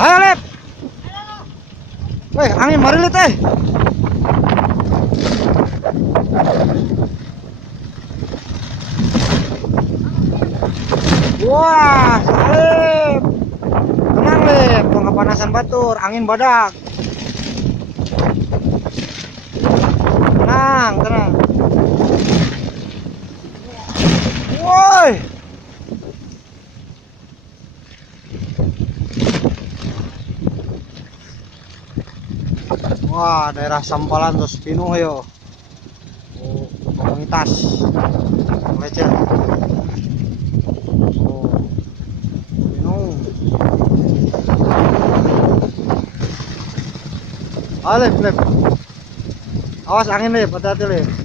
Ayo Lip. Weh, angin mari Lip teh. Wah, Lip. Tenang Lip, tong kepanasan batur, angin badak. Tenang, tenang. Woi. Wah, daerah Sampalan terus pinuh yo. Oh, komunitas lecet. Oh, pinuh. Lip, Lip. Awas angin Lip, hati-hati Lip.